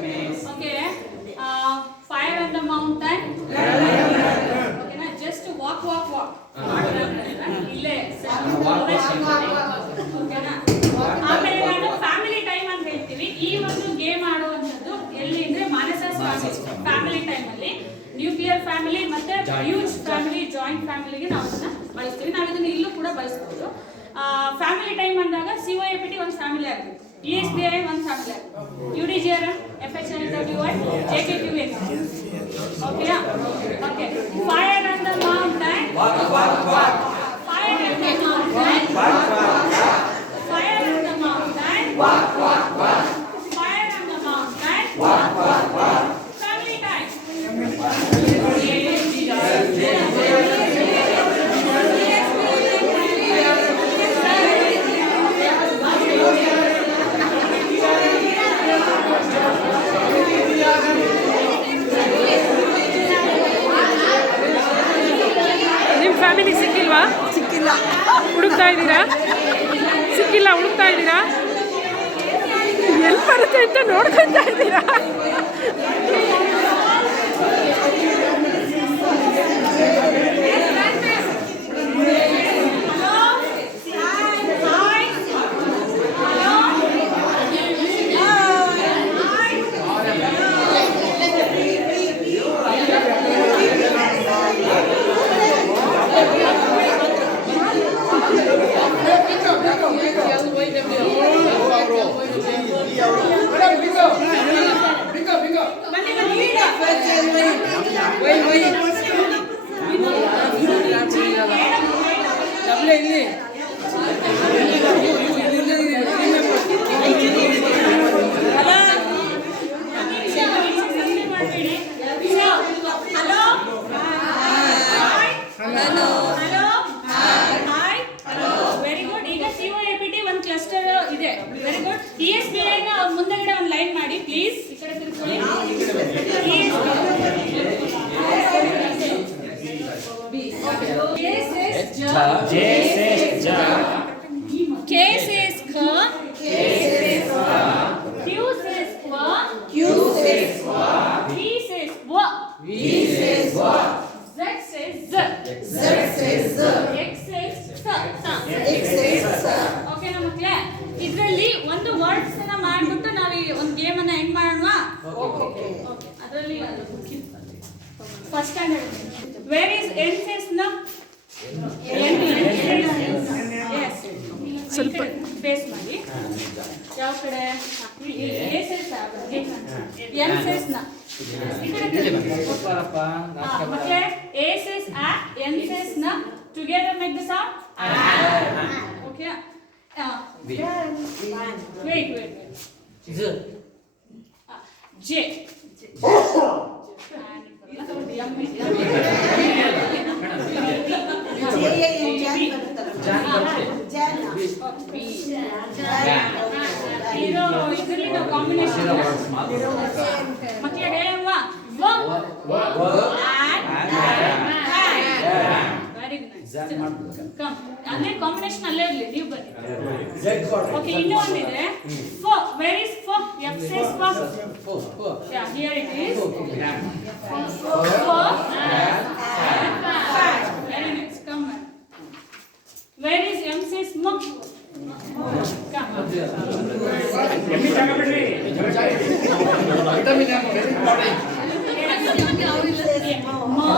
Okay. Fire on the mountain. Okay, na just walk. ಇಲ್ಲೇ ಓಕೆನಾ. ಆಮೇಲೆ ನಾನು ಫ್ಯಾಮಿಲಿ ಟೈಮ್ ಅಂತ ಹೇಳ್ತೀವಿ. ಈ ಒಂದು ಗೇಮ್ ಆಡುವಂಥದ್ದು ಎಲ್ಲಿ ಅಂದ್ರೆ ಮಾನಸ ಫ್ಯಾಮಿಲಿ ಟೈಮ್ ಅಲ್ಲಿ ನ್ಯೂಕ್ಲಿಯರ್ ಫ್ಯಾಮಿಲಿ ಮತ್ತೆ ಹ್ಯೂಜ್ ಫ್ಯಾಮಿಲಿ ಜಾಯಿಂಟ್ ಫ್ಯಾಮಿಲಿಗೆ ನಾವು ಅದನ್ನ ಬಳಸ್ತೀವಿ. ನಾವು ಇದನ್ನ ಇಲ್ಲೂ ಕೂಡ ಬಳಸ್ಬೋದು. ಫ್ಯಾಮಿಲಿ ಟೈಮ್ ಅಂದಾಗ COAPT ಒಂದು ಫ್ಯಾಮಿಲಿ ಆಗುತ್ತೆ, ESBI ಒಂದು ಫ್ಯಾಮಿಲಿ ಆಗುತ್ತೆ, UDGRM, FHLWI, JKQN. ಓಕೆನಾ? Okay. Fire on the mountain. Fire on the mountain. Fire on the mountain. Fire on the mountain. Family time. ನಿಮ್ಮ ಫ್ಯಾಮಿಲಿ ಸಿಕ್ಕಿಲ್ವಾ? ಸಿಕ್ಕಿಲ್ಲ. ಹುಡುಕ್ತಾ ಇದ್ದೀರಾ? ಸಿಕ್ಕಿಲ್ಲ, ಹುಡುಕ್ತಾ ಇದ್ದೀರಾ? ಎಲ್ಲಿ ಬರುತ್ತೆ ಅಂತ ನೋಡ್ಕೊತಾ ಇದ್ದೀರಾ? ESBI ನ ಮುಂದಗಡೆ ಒಂದು ಲೈನ್ ಮಾಡಿ ಪ್ಲೀಸ್. ಈ ಕಡೆ ತಿರ್ಕೊಳ್ಳಿ. K says K. Q says Q. V says W. Z says Z. X says S. ಓಕೆನಾ ಮಕ್ಕಳೇ? ಇದರಲ್ಲಿ ಒಂದು ವರ್ಡ್ಸ್ ಅನ್ನ ಮಾಡ್ಬಿಟ್ಟು ನಾವು ಈ ಒಂದು ಗೇಮ್ ಅನ್ನ ಎಂಡ್ ಮಾಡೋಣ. ಓಕೆ. ಅದರಲ್ಲಿ first standard. Where is N says na? ಸ್ವಲ್ಪ ಫೇಸ್ ಮಾಡಿ. ಯಾವ ಕಡೆ? A says N says na. ಮಕ್ಕಳೇ, A says a, N says na. Together make the sound. Okay. Wait. J. ಇದರಲ್ಲಿ ನಾವು ಕಾಂಬಿನೇಷನ್ ಮಕ್ಕಳಿಗೆ ಹೇಳುವ. Very nice. ಕಮ್, ಅಲ್ಲೇ ಕಾಂಬಿನೇಷನ್ ಅಲ್ಲೇ ಇರಲಿ, ನೀವು ಬನ್ನಿ. ಓಕೆ, ಇನ್ನೂ ಒಂದಿದೆ. Pho. Where is pho? F says pho. Yeah, here it is. Fo. Very nice. Come on. Where is M says mo? Come on. Mo.